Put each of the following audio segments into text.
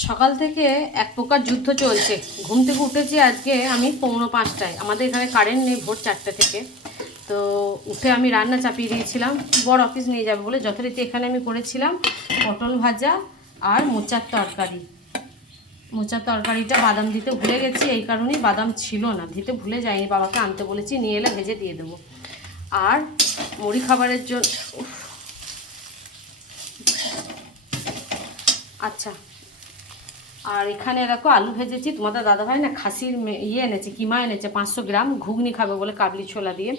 সকাল থেকে এক প্রকার যুদ্ধ চলছে। ঘুম থেকে উঠেছি আজকে আমি 4:45টায়। আমাদের এখানে কারেন্ট নেই ভোর 4টে থেকে। তো উঠে আমি রান্না চাপিয়ে দিয়েছিলাম, বড় অফিস নিয়ে যাবে বলে। যথারীতি এখানে আমি করেছিলাম পটল ভাজা আর মোচার তরকারি। মোচার তরকারিটা বাদাম দিতে ভুলে গেছি, এই কারণেই বাদাম ছিল না, দিতে ভুলে যাইনি। বাবাকে আনতে বলেছি, নিয়ে এলে ভেজে দিয়ে দেবো। আর মুড়ি খাবারের জন্য আচ্ছা, আর এখানে দেখো আলু ভেজেছি। তোমাদের দাদাভাই না খাসির এনেছে, কিমা এনেছে 500 গ্রাম, ঘুগনি খাবে বলে কাবলি ছোলা দিয়ে।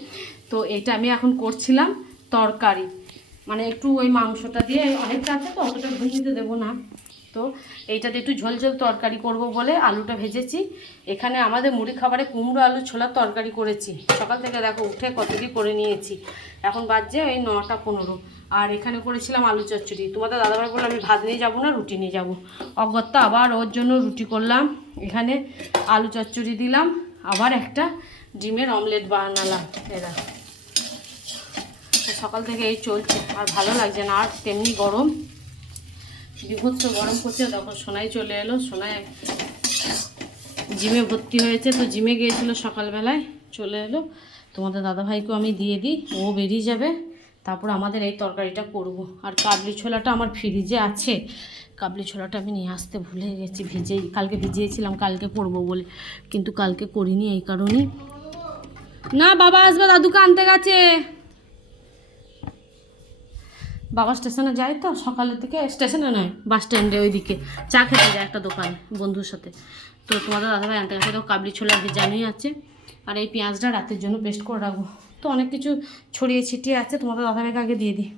তো এটা আমি এখন করছিলাম তরকারি, মানে একটু ওই মাংসটা দিয়ে, অনেকটা আছে তো অতটা ঘুগনিতে দেবো না, তো এইটাতে একটু ঝোল ঝোল তরকারি করব বলে আলুটা ভেজেছি। এখানে আমাদের মুড়ি খাবারে কুমড়ো আলু ছোলার তরকারি করেছি। সকাল থেকে দেখো উঠে কত কি করে নিয়েছি। এখন বাজছে ওই 9টা 15। আর এখানে করেছিলাম আলু চচ্চড়ি। তোমাদের দাদাভাই বললো আমি ভাত নিয়ে যাবো না, রুটি নিয়ে যাবো। অগত্যা আবার ওর জন্য রুটি করলাম। এখানে আলু চচ্চড়ি দিলাম, আবার একটা ডিমের অমলেট বানালাম। এরা সকাল থেকে এই চলছে, আর ভালো লাগছে না। আর তেমনি গরম, বিভৎস গরম করছে। দেখো সোনাই চলে এলো। সোনাই জিমে ভর্তি হয়েছে, তো জিমে গিয়েছিল সকালবেলায়, চলে এলো। তোমাদের দাদাভাইকেও আমি দিয়ে দিই, ও বেরিয়ে যাবে, তারপর আমাদের এই তরকারিটা করব। আর কাবলি ছোলাটা আমার ফ্রিজে আছে, কাবলি ছোলাটা আমি নিয়ে আসতে ভুলে গেছি। কালকে ভিজিয়েছিলাম কালকে করব বলে, কিন্তু কালকে করিনি এই কারণেই। না, বাবা আসবে, দাদুকে আনতে গেছে। বাবা স্টেশনে যায় তো সকালের দিকে, স্টেশনে নয় বাস স্ট্যান্ডে, ওইদিকে চা খেতে যায় একটা দোকানে বন্ধুর সাথে। তো তোমাদের দাদাভাই আনতে গেছে। তো কাবলি ছোলা ভেজানোই আছে। আর এই পেঁয়াজটা রাতের জন্য পেস্ট করে রাখবো। তো অনেক কিছু ছড়িয়ে ছিটিয়ে আছে, তোমাদের দাদাভাইকে আগে দিয়ে দিই।